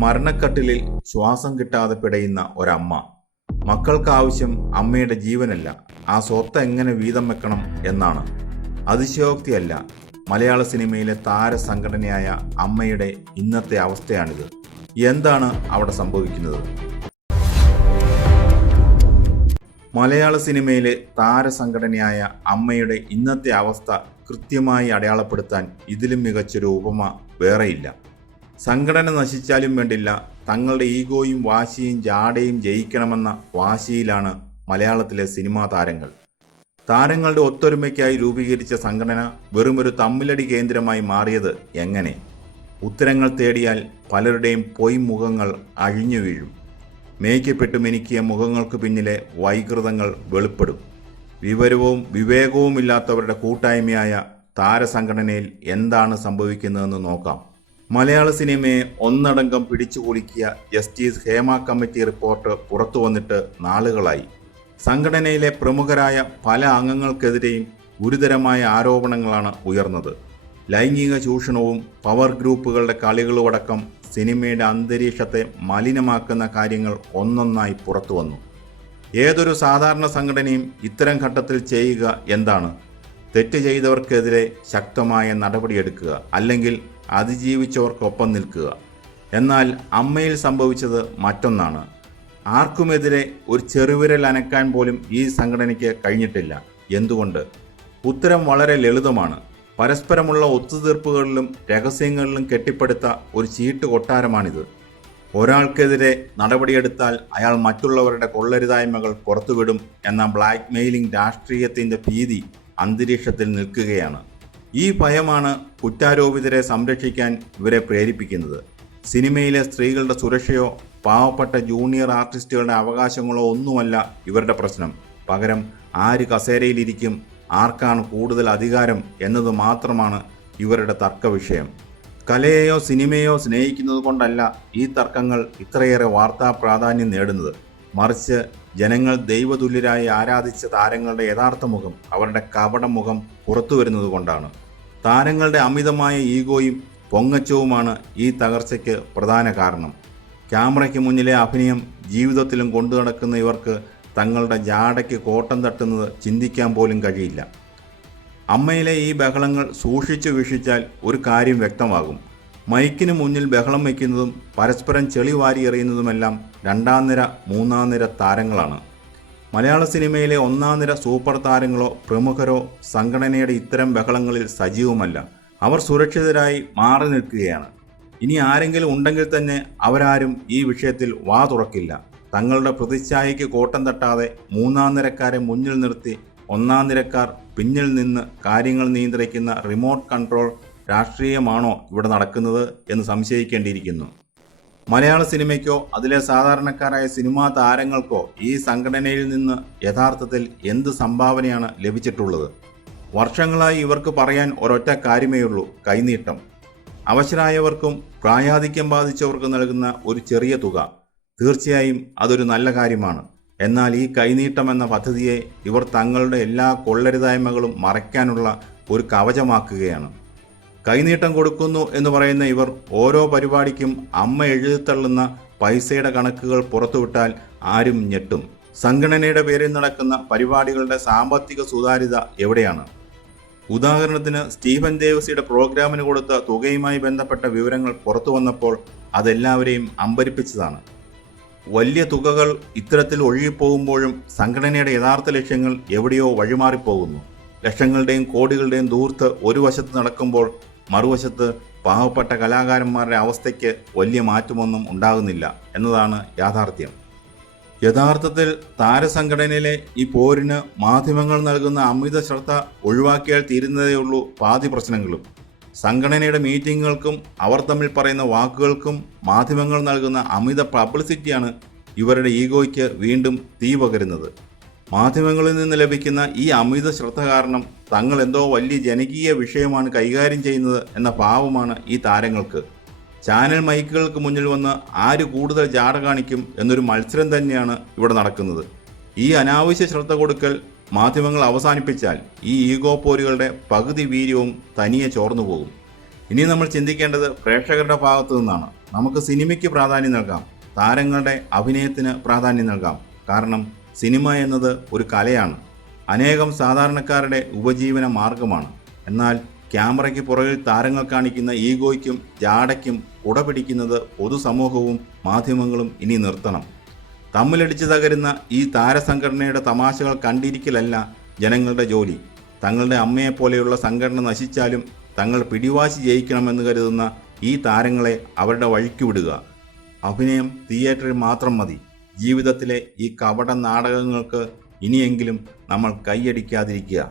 മരണക്കട്ടിലിൽ ശ്വാസം കിട്ടാതെ പിടയുന്ന ഒരമ്മ. മക്കൾക്കാവശ്യം അമ്മയുടെ ജീവനല്ല, ആ സ്വത്ത് എങ്ങനെ വീതം വെക്കണം എന്നാണ്. അതിശയോക്തിയല്ല, മലയാള സിനിമയിലെ താരസംഘടനയായ അമ്മയുടെ ഇന്നത്തെ അവസ്ഥയാണിത്. എന്താണ് അവിടെ സംഭവിക്കുന്നത്? മലയാള സിനിമയിലെ താരസംഘടനയായ അമ്മയുടെ ഇന്നത്തെ അവസ്ഥ കൃത്യമായി അടയാളപ്പെടുത്താൻ ഇതിലും മികച്ചൊരു ഉപമ വേറെയില്ല. സംഘടന നശിച്ചാലും വേണ്ടില്ല, തങ്ങളുടെ ഈഗോയും വാശിയും ജാടയും ജയിക്കണമെന്ന വാശിയിലാണ് മലയാളത്തിലെ സിനിമാ താരങ്ങൾ. താരങ്ങളുടെ ഒത്തൊരുമയ്ക്കായി രൂപീകരിച്ച സംഘടന വെറുമൊരു തമ്മിലടി കേന്ദ്രമായി മാറിയത് എങ്ങനെ? ഉത്തരങ്ങൾ തേടിയാൽ പലരുടെയും പൊയ്മുഖങ്ങൾ അഴിഞ്ഞു വീഴും. മേയ്ക്കപ്പെട്ടു മിനുക്കിയ മുഖങ്ങൾക്ക് പിന്നിലെ വൈകൃതങ്ങൾ വെളിപ്പെടും. വിവരവും വിവേകവുമില്ലാത്തവരുടെ കൂട്ടായ്മയായ താരസംഘടനയിൽ എന്താണ് സംഭവിക്കുന്നതെന്ന് നോക്കാം. മലയാള സിനിമയെ ഒന്നടങ്കം പിടിച്ചുകുലുക്കിയ ജസ്റ്റിസ് ഹേമ കമ്മിറ്റി റിപ്പോർട്ട് പുറത്തു വന്നിട്ട് നാളുകളായി. സംഘടനയിലെ പ്രമുഖരായ പല അംഗങ്ങൾക്കെതിരെയും ഗുരുതരമായ ആരോപണങ്ങളാണ് ഉയർന്നത്. ലൈംഗിക ചൂഷണവും പവർ ഗ്രൂപ്പുകളുടെ കളികളുമടക്കം സിനിമയുടെ അന്തരീക്ഷത്തെ മലിനമാക്കുന്ന കാര്യങ്ങൾ ഒന്നൊന്നായി പുറത്തു വന്നു. ഏതൊരു സാധാരണ സംഘടനയും ഇത്തരം ഘട്ടത്തിൽ ചെയ്യുക എന്താണ്? തെറ്റ് ചെയ്തവർക്കെതിരെ ശക്തമായ നടപടിയെടുക്കുക, അല്ലെങ്കിൽ അതിജീവിച്ചവർക്കൊപ്പം നിൽക്കുക. എന്നാൽ അമ്മയിൽ സംഭവിച്ചത് മറ്റൊന്നാണ്. ആർക്കുമെതിരെ ഒരു ചെറുവിരൽ അനക്കാൻ പോലും ഈ സംഘടനയ്ക്ക് കഴിഞ്ഞിട്ടില്ല. എന്തുകൊണ്ട്? ഉത്തരം വളരെ ലളിതമാണ്. പരസ്പരമുള്ള ഒത്തുതീർപ്പുകളിലും രഹസ്യങ്ങളിലും കെട്ടിപ്പടുത്ത ഒരു ചീട്ട് കൊട്ടാരമാണിത്. ഒരാൾക്കെതിരെ നടപടിയെടുത്താൽ അയാൾ മറ്റുള്ളവരുടെ കൊള്ളരുതായ്മകൾ പുറത്തുവിടും എന്ന ബ്ലാക്ക് മെയിലിംഗ് രാഷ്ട്രീയത്തിൻ്റെ ഭീതി അന്തരീക്ഷത്തിൽ നിൽക്കുകയാണ്. ഈ ഭയമാണ് കുറ്റാരോപിതരെ സംരക്ഷിക്കാൻ ഇവരെ പ്രേരിപ്പിക്കുന്നത്. സിനിമയിലെ സ്ത്രീകളുടെ സുരക്ഷയോ പാവപ്പെട്ട ജൂനിയർ ആർട്ടിസ്റ്റുകളുടെ അവകാശങ്ങളോ ഒന്നുമല്ല ഇവരുടെ പ്രശ്നം. പകരം ആര് കസേരയിലിരിക്കും, ആർക്കാണ് കൂടുതൽ അധികാരം എന്നത് മാത്രമാണ് ഇവരുടെ തർക്ക വിഷയം. കലയെയോ സിനിമയോ സ്നേഹിക്കുന്നത് കൊണ്ടല്ല ഈ തർക്കങ്ങൾ ഇത്രയേറെ വാർത്താ പ്രാധാന്യം നേടുന്നത്. മറിച്ച് ജനങ്ങൾ ദൈവതുല്യരായി ആരാധിച്ച താരങ്ങളുടെ യഥാർത്ഥ മുഖം, അവരുടെ കപട മുഖം പുറത്തു വരുന്നത് കൊണ്ടാണ്. താരങ്ങളുടെ അമിതമായ ഈഗോയും പൊങ്ങച്ചവുമാണ് ഈ തകർച്ചയ്ക്ക് പ്രധാന കാരണം. ക്യാമറയ്ക്ക് മുന്നിലെ അഭിനയം ജീവിതത്തിലും കൊണ്ടു നടക്കുന്ന ഇവർക്ക് തങ്ങളുടെ ജാടയ്ക്ക് കോട്ടം തട്ടുന്നത് ചിന്തിക്കാൻ പോലും കഴിയില്ല. അമ്മയിലെ ഈ ബഹളങ്ങൾ സൂക്ഷിച്ചു വീക്ഷിച്ചാൽ ഒരു കാര്യം വ്യക്തമാകും. മൈക്കിന് മുന്നിൽ ബഹളം വയ്ക്കുന്നതും പരസ്പരം ചെളി വാരി എറിയുന്നതുമെല്ലാം രണ്ടാം നിര മൂന്നാം നിര താരങ്ങളാണ്. മലയാള സിനിമയിലെ ഒന്നാം നിര സൂപ്പർ താരങ്ങളോ പ്രമുഖരോ സംഘടനയുടെ ഇത്തരം ബഹളങ്ങളിൽ സജീവമല്ല. അവർ സുരക്ഷിതരായി മാറി നിൽക്കുകയാണ്. ഇനി ആരെങ്കിലും ഉണ്ടെങ്കിൽ തന്നെ അവരാരും ഈ വിഷയത്തിൽ വാ തുറക്കില്ല. തങ്ങളുടെ പ്രതിച്ഛായയ്ക്ക് കോട്ടം തട്ടാതെ മൂന്നാം നിരക്കാരെ മുന്നിൽ നിർത്തി ഒന്നാം നിരക്കാർ പിന്നിൽ നിന്ന് കാര്യങ്ങൾ നിയന്ത്രിക്കുന്ന റിമോട്ട് കൺട്രോൾ രാഷ്ട്രീയമാണോ ഇവിടെ നടക്കുന്നത് എന്ന് സംശയിക്കേണ്ടിയിരിക്കുന്നു. മലയാള സിനിമയ്ക്കോ അതിലെ സാധാരണക്കാരായ സിനിമാ താരങ്ങൾക്കോ ഈ സംഘടനയിൽ നിന്ന് യഥാർത്ഥത്തിൽ എന്ത് സംഭാവനയാണ് ലഭിച്ചിട്ടുള്ളത്? വർഷങ്ങളായി ഇവർക്ക് പറയാൻ ഒരൊറ്റ കാര്യമേയുള്ളൂ: കൈനീട്ടം. അവശരായവർക്കും പ്രായാധിക്യം ബാധിച്ചവർക്ക് നൽകുന്ന ഒരു ചെറിയ തുക. തീർച്ചയായും അതൊരു നല്ല കാര്യമാണ്. എന്നാൽ ഈ കൈനീട്ടം എന്ന പദ്ധതിയെ ഇവർ തങ്ങളുടെ എല്ലാ കൊള്ളരുതായ്മകളും മറയ്ക്കാനുള്ള ഒരു കവചമാക്കുകയാണ്. കൈനീട്ടം കൊടുക്കുന്നു എന്ന് പറയുന്ന ഇവർ ഓരോ പരിപാടിക്കും അമ്മ എഴുതിത്തള്ളുന്ന പൈസയുടെ കണക്കുകൾ പുറത്തുവിട്ടാൽ ആരും ഞെട്ടും. സംഘടനയുടെ പേരിൽ നടക്കുന്ന പരിപാടികളുടെ സാമ്പത്തിക സുതാര്യത എവിടെയാണ്? ഉദാഹരണത്തിന് സ്റ്റീഫൻ ദേവസിയുടെ പ്രോഗ്രാമിന് കൊടുത്ത തുകയുമായി ബന്ധപ്പെട്ട വിവരങ്ങൾ പുറത്തു വന്നപ്പോൾ അതെല്ലാവരെയും അമ്പരിപ്പിച്ചതാണ്. വലിയ തുകകൾ ഇത്തരത്തിൽ ഒഴുകിപ്പോകുമ്പോഴും സംഘടനയുടെ യഥാർത്ഥ ലക്ഷ്യങ്ങൾ എവിടെയോ വഴിമാറിപ്പോകുന്നു. ലക്ഷങ്ങളുടെയും കോടികളുടെയും ദൂർത്ത് ഒരു വശത്ത് നടക്കുമ്പോൾ മറുവശത്ത് പാവപ്പെട്ട കലാകാരന്മാരുടെ അവസ്ഥയ്ക്ക് വലിയ മാറ്റമൊന്നും ഉണ്ടാകുന്നില്ല എന്നതാണ് യാഥാർത്ഥ്യം. യഥാർത്ഥത്തിൽ താരസംഘടനയിലെ ഈ പോരിന് മാധ്യമങ്ങൾ നൽകുന്ന അമിത ശ്രദ്ധ ഒഴിവാക്കിയാൽ തീരുന്നതേയുള്ളൂ പാതി പ്രശ്നങ്ങളും. സംഘടനയുടെ മീറ്റിങ്ങുകൾക്കും അവർ തമ്മിൽ പറയുന്ന വാക്കുകൾക്കും മാധ്യമങ്ങൾ നൽകുന്ന അമിത പബ്ലിസിറ്റിയാണ് ഇവരുടെ ഈഗോയ്ക്ക് വീണ്ടും തീ പകരുന്നത്. മാധ്യമങ്ങളിൽ നിന്ന് ലഭിക്കുന്ന ഈ അമിത ശ്രദ്ധ കാരണം തങ്ങൾ എന്തോ വലിയ ജനകീയ വിഷയമാണ് കൈകാര്യം ചെയ്യുന്നത് എന്ന ഭാവമാണ് ഈ താരങ്ങൾക്ക്. ചാനൽ മൈക്കുകൾക്ക് മുന്നിൽ വന്ന് ആര് കൂടുതൽ ജാട കാണിക്കും എന്നൊരു മത്സരം തന്നെയാണ് ഇവിടെ നടക്കുന്നത്. ഈ അനാവശ്യ ശ്രദ്ധ കൊടുക്കൽ മാധ്യമങ്ങൾ അവസാനിപ്പിച്ചാൽ ഈ ഈഗോ പോരുകളുടെ പകുതി വീര്യവും തനിയെ ചോർന്നു പോകും. ഇനി നമ്മൾ ചിന്തിക്കേണ്ടത് പ്രേക്ഷകരുടെ ഭാഗത്തു നിന്നാണ്. നമുക്ക് സിനിമയ്ക്ക് പ്രാധാന്യം നൽകാം, താരങ്ങളുടെ അഭിനയത്തിന് പ്രാധാന്യം നൽകാം. കാരണം സിനിമ എന്നത് ഒരു കലയാണ്, അനേകം സാധാരണക്കാരുടെ ഉപജീവന മാർഗമാണ്. എന്നാൽ ക്യാമറയ്ക്ക് പുറകിൽ താരങ്ങൾ കാണിക്കുന്ന ഈഗോയ്ക്കും ജാടയ്ക്കും കുടപിടിക്കുന്നത് പൊതുസമൂഹവും മാധ്യമങ്ങളും ഇനി നിർത്തണം. തമ്മിലടിച്ച് തകരുന്ന ഈ താരസംഘടനയുടെ തമാശകൾ കണ്ടിരിക്കലല്ല ജനങ്ങളുടെ ജോലി. തങ്ങളുടെ അമ്മയെപ്പോലെയുള്ള സംഘടന നശിച്ചാലും തങ്ങൾ പിടിവാശി ജയിക്കണമെന്ന് കരുതുന്ന ഈ താരങ്ങളെ അവരുടെ വഴിക്ക് വിടുക. അഭിനയം തിയേറ്ററിൽ മാത്രം മതി. ജീവിതത്തിലെ ഈ കപട നാടകങ്ങൾക്ക് ഇനിയെങ്കിലും നമ്മൾ കൈയടിക്കാതിരിക്കുക.